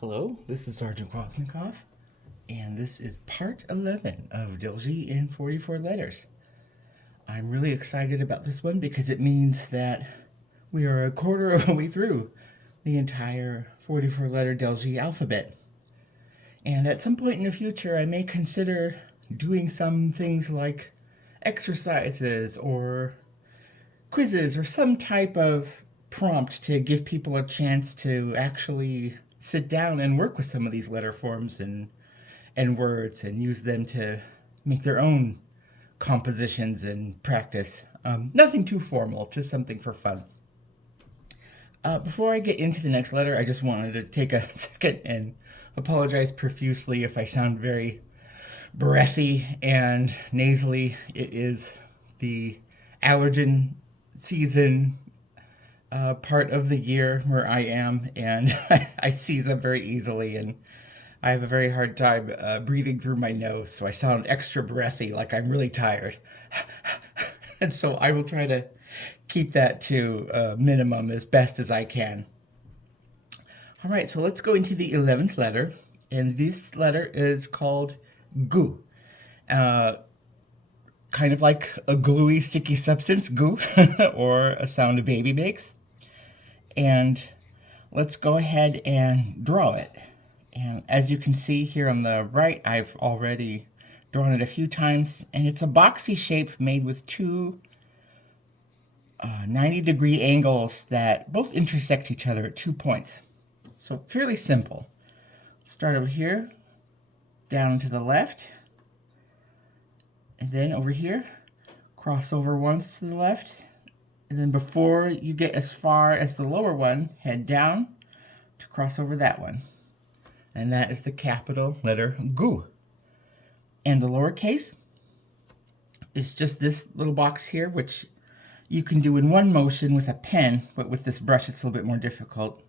Hello, this is Sergeant Krasnikov, and this is part 11 of Delzhi in 44 letters. I'm really excited about this one because it means that we are a quarter of a way through the entire 44 letter Delzhi alphabet. And at some point in the future, I may consider doing some things like exercises or quizzes or some type of prompt to give people a chance to actually sit down and work with some of these letter forms and words and use them to make their own compositions and practice. Nothing too formal, just something for fun. Before I get into the next letter, I just wanted to take a second and apologize profusely if I sound very breathy and nasally. It is the allergen season part of the year where I am, and I seize up very easily, and I have a very hard time breathing through my nose, so I sound extra breathy, like I'm really tired. And so I will try to keep that to a minimum as best as I can. All right, so let's go into the 11th letter, and this letter is called gu. Uh, Kind of like a gluey, sticky substance, goo, or a sound a baby makes. And let's go ahead and draw it. And as you can see here on the right, I've already drawn it a few times, and it's a boxy shape made with two 90-degree angles that both intersect each other at 2 points. So fairly simple. Start over here, down to the left, and then over here, cross over once to the left, and then before you get as far as the lower one, head down to cross over that one. And that is the capital letter gu. And the lowercase is just this little box here, which you can do in one motion with a pen, but with this brush it's a little bit more difficult.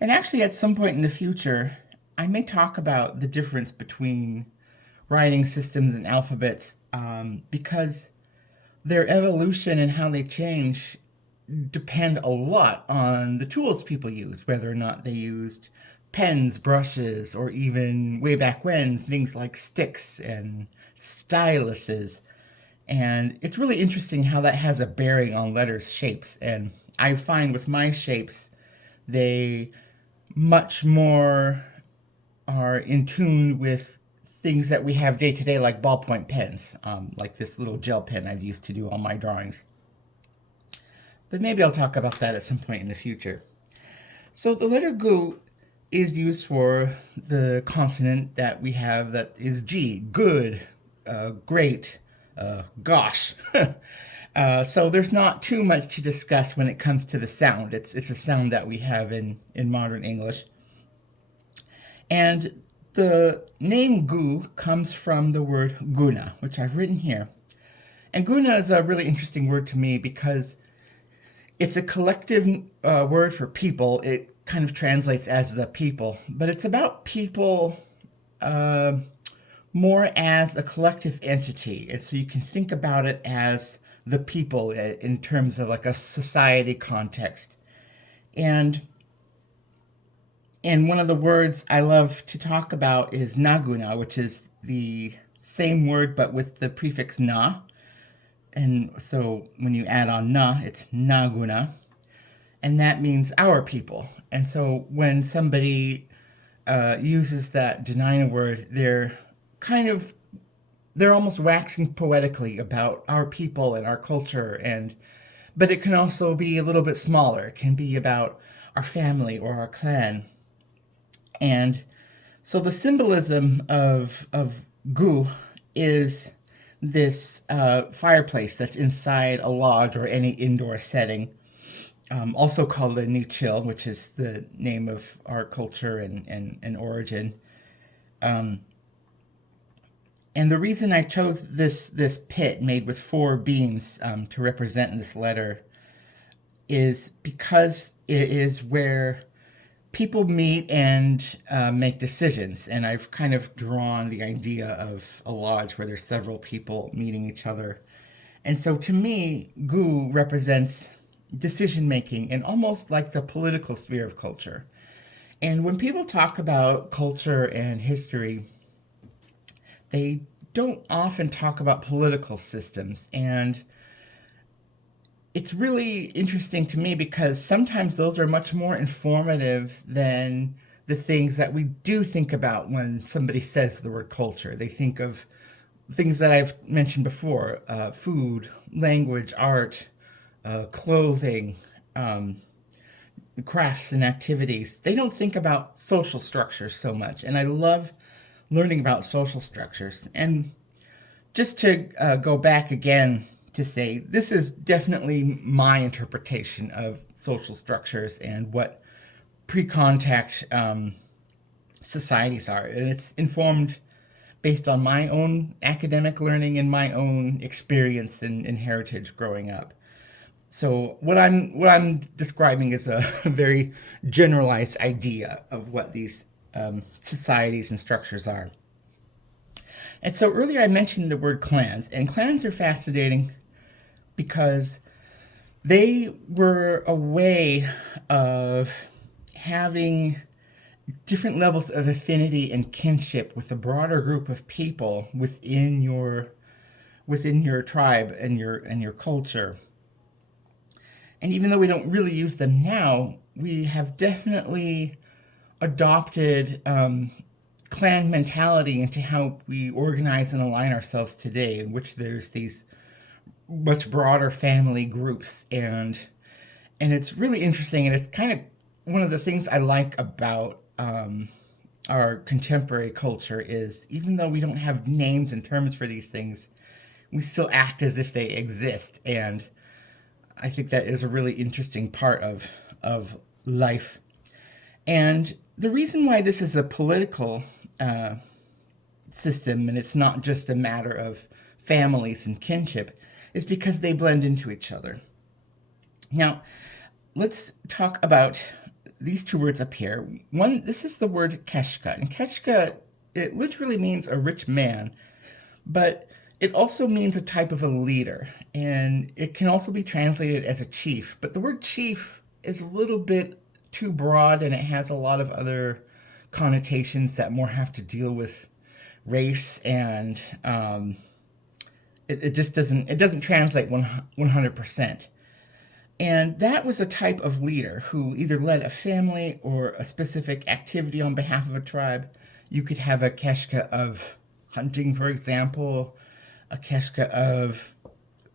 And actually at some point in the future, I may talk about the difference between writing systems and alphabets because their evolution and how they change depend a lot on the tools people use, whether or not they used pens, brushes, or even way back when, things like sticks and styluses. And it's really interesting how that has a bearing on letters' shapes. And I find with my shapes, they much more are in tune with things that we have day to day, like ballpoint pens, like this little gel pen I've used to do all my drawings. But maybe I'll talk about that at some point in the future. So the letter gu is used for the consonant that we have that is G, good, great, gosh. So there's not too much to discuss when it comes to the sound. It's a sound that we have in modern English. And the name gu comes from the word guna, which I've written here. And guna is a really interesting word to me because it's a collective word for people. It kind of translates as the people, but it's about people more as a collective entity. And so you can think about it as the people in terms of like a society context. And one of the words I love to talk about is naguna, which is the same word but with the prefix na. And so when you add on na, it's naguna. And that means our people. And so when somebody uses that Dena'ina word, they're almost waxing poetically about our people and our culture. But it can also be a little bit smaller. It can be about our family or our clan. And so the symbolism of gu is this fireplace that's inside a lodge or any indoor setting, also called a Nichił, which is the name of our culture and origin. And the reason I chose this pit made with 4 beams to represent this letter is because it is where people meet and make decisions. And I've kind of drawn the idea of a lodge where there's several people meeting each other. And so to me, gu represents decision making and almost like the political sphere of culture. And when people talk about culture and history, they don't often talk about political systems. And it's really interesting to me because sometimes those are much more informative than the things that we do think about when somebody says the word culture. They think of things that I've mentioned before: food, language, art, clothing, crafts, and activities. They don't think about social structures so much. And I love learning about social structures. And just to go back again to say, this is definitely my interpretation of social structures and what pre-contact societies are. And it's informed based on my own academic learning and my own experience and heritage growing up. So what I'm describing is a very generalized idea of what these societies and structures are. And so earlier I mentioned the word clans, and clans are fascinating because they were a way of having different levels of affinity and kinship with a broader group of people within your tribe and your culture. And even though we don't really use them now, we have definitely adopted clan mentality into how we organize and align ourselves today, in which there's these much broader family groups. And it's really interesting, and it's kind of one of the things I like about our contemporary culture is, even though we don't have names and terms for these things, we still act as if they exist. And I think that is a really interesting part of life. And the reason why this is a political system, and it's not just a matter of families and kinship, is because they blend into each other. Now, let's talk about these two words up here. One, this is the word keshka. And keshka, it literally means a rich man, but it also means a type of a leader. And it can also be translated as a chief. But the word chief is a little bit too broad, and it has a lot of other connotations that more have to deal with race, and it just doesn't translate 100%. And that was a type of leader who either led a family or a specific activity on behalf of a tribe. You could have a keshka of hunting, for example, a keshka of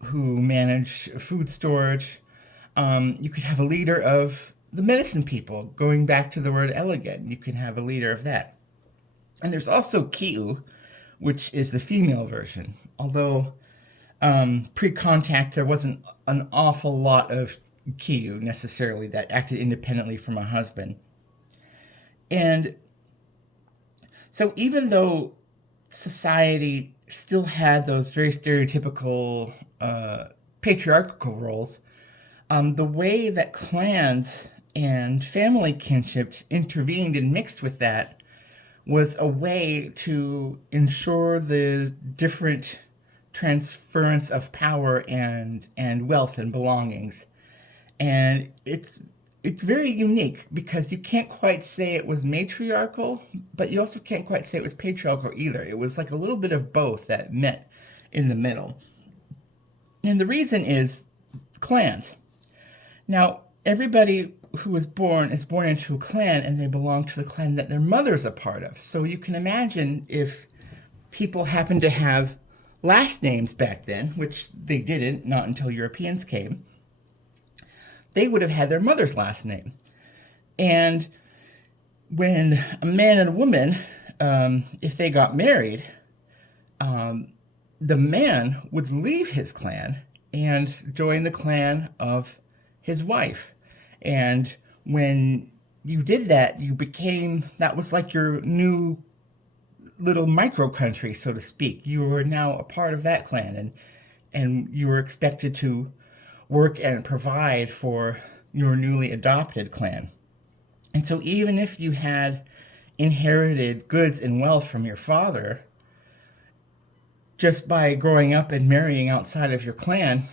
who managed food storage. You could have a leader of the medicine people, going back to the word elegant. You can have a leader of that. And there's also ki'u, which is the female version. Although pre-contact, there wasn't an awful lot of ki'u necessarily that acted independently from a husband. And so even though society still had those very stereotypical patriarchal roles, the way that clans and family kinship intervened and mixed with that was a way to ensure the different transference of power and wealth and belongings. And it's very unique because you can't quite say it was matriarchal, but you also can't quite say it was patriarchal either. It was like a little bit of both that met in the middle. And the reason is clans. Now, everybody who is born into a clan, and they belong to the clan that their mother's a part of. So you can imagine if people happened to have last names back then, which they didn't, not until Europeans came, they would have had their mother's last name. And when a man and a woman, if they got married, the man would leave his clan and join the clan of his wife. And when you did that, that was like your new little micro country, so to speak. You were now a part of that clan, and you were expected to work and provide for your newly adopted clan. And so even if you had inherited goods and wealth from your father, just by growing up and marrying outside of your clan,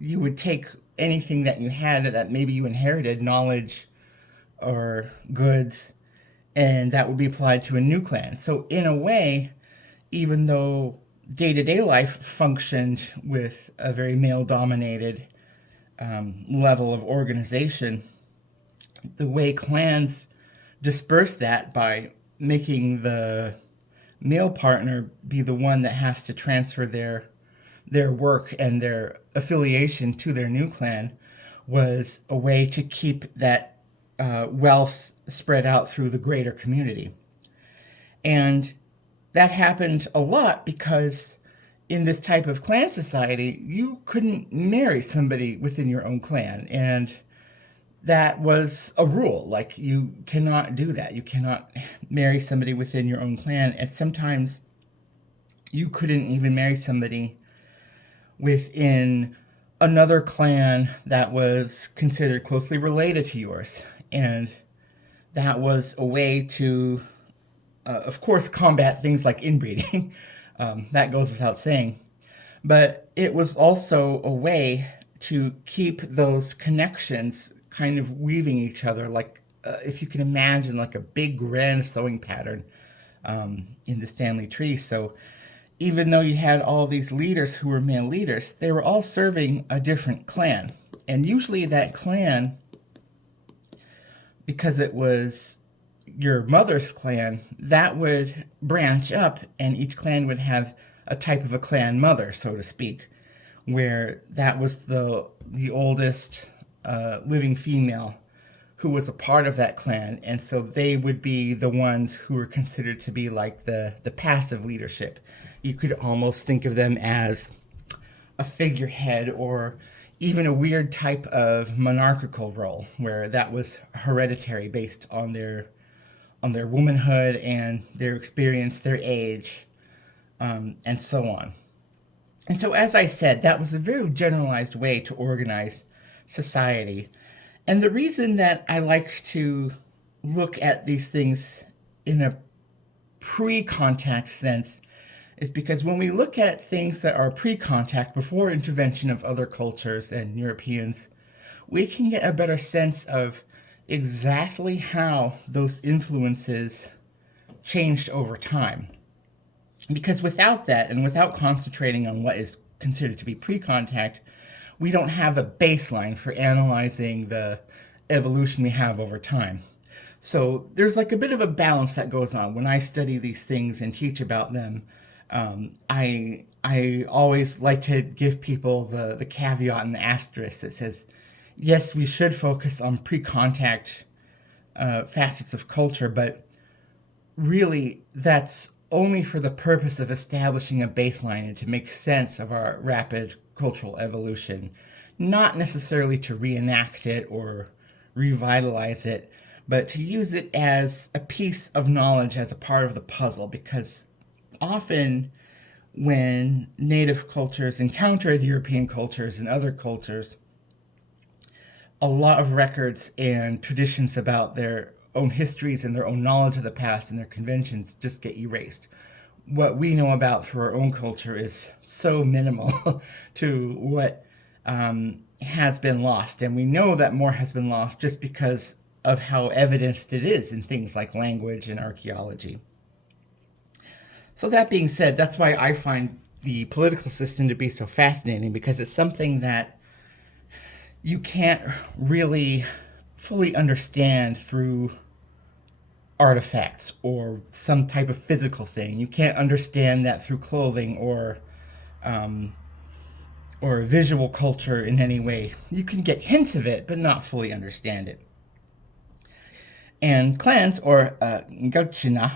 you would take anything that you had that maybe you inherited, knowledge or goods, and that would be applied to a new clan. So in a way, even though day-to-day life functioned with a very male-dominated level of organization, the way clans disperse that by making the male partner be the one that has to transfer their work and their affiliation to their new clan was a way to keep that wealth spread out through the greater community. And that happened a lot because in this type of clan society, you couldn't marry somebody within your own clan. And that was a rule. Like, you cannot do that. You cannot marry somebody within your own clan. And sometimes you couldn't even marry somebody within another clan that was considered closely related to yours. And that was a way to, of course, combat things like inbreeding. That goes without saying. But it was also a way to keep those connections kind of weaving each other, like if you can imagine like a big grand sewing pattern in this family tree. So even though you had all these leaders who were male leaders, they were all serving a different clan. And usually that clan, because it was your mother's clan, that would branch up, and each clan would have a type of a clan mother, so to speak, where that was the oldest living female who was a part of that clan. And so they would be the ones who were considered to be like the passive leadership. You could almost think of them as a figurehead, or even a weird type of monarchical role where that was hereditary based on their womanhood and their experience, their age, and so on. And so, as I said, that was a very generalized way to organize society. And the reason that I like to look at these things in a pre-contact sense is because when we look at things that are pre-contact, before intervention of other cultures and Europeans, we can get a better sense of exactly how those influences changed over time. Because without that, and without concentrating on what is considered to be pre-contact, we don't have a baseline for analyzing the evolution we have over time. So there's like a bit of a balance that goes on. When I study these things and teach about them, I always like to give people the caveat and the asterisk that says, yes, we should focus on pre-contact facets of culture, but really that's only for the purpose of establishing a baseline and to make sense of our rapid cultural evolution, not necessarily to reenact it or revitalize it, but to use it as a piece of knowledge, as a part of the puzzle. Because often when native cultures encountered European cultures and other cultures, a lot of records and traditions about their own histories and their own knowledge of the past and their conventions just get erased. What we know about through our own culture is so minimal to what has been lost. And we know that more has been lost just because of how evidenced it is in things like language and archaeology. So that being said, that's why I find the political system to be so fascinating, because it's something that you can't really fully understand through artifacts or some type of physical thing. You can't understand that through clothing or visual culture in any way. You can get hints of it, but not fully understand it. And clans, or gauchina,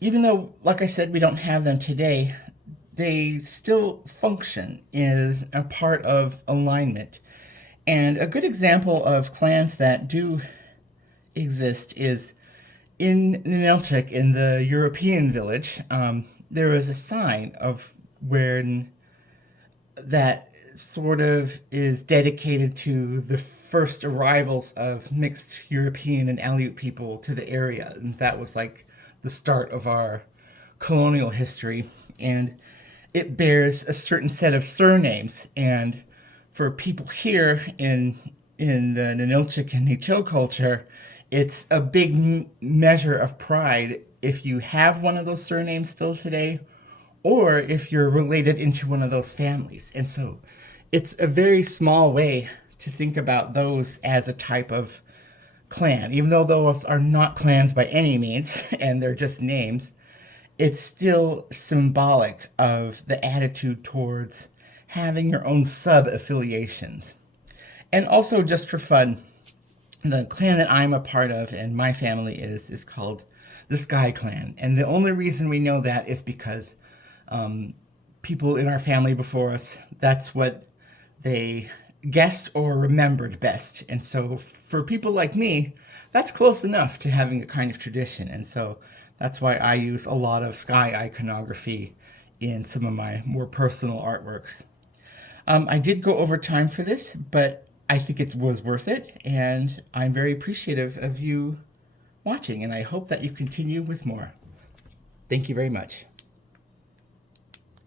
even though, like I said, we don't have them today, they still function as a part of alignment. And a good example of clans that do exist is in Ninilchik, in the European village. There is a sign of where that sort of is dedicated to the first arrivals of mixed European and Aleut people to the area. And that was like the start of our colonial history. And it bears a certain set of surnames. And for people here in the Ninilchik and Nichił culture, it's a big measure of pride if you have one of those surnames still today, or if you're related into one of those families. And so it's a very small way to think about those as a type of clan. Even though those are not clans by any means, and they're just names, it's still symbolic of the attitude towards having your own sub-affiliations. And also, just for fun, the clan that I'm a part of and my family is called the Sky Clan. And the only reason we know that is because people in our family before us, that's what they guessed or remembered best. And so for people like me, that's close enough to having a kind of tradition. And so that's why I use a lot of sky iconography in some of my more personal artworks. I did go over time for this, but I think it was worth it, and I'm very appreciative of you watching, and I hope that you continue with more. Thank you very much.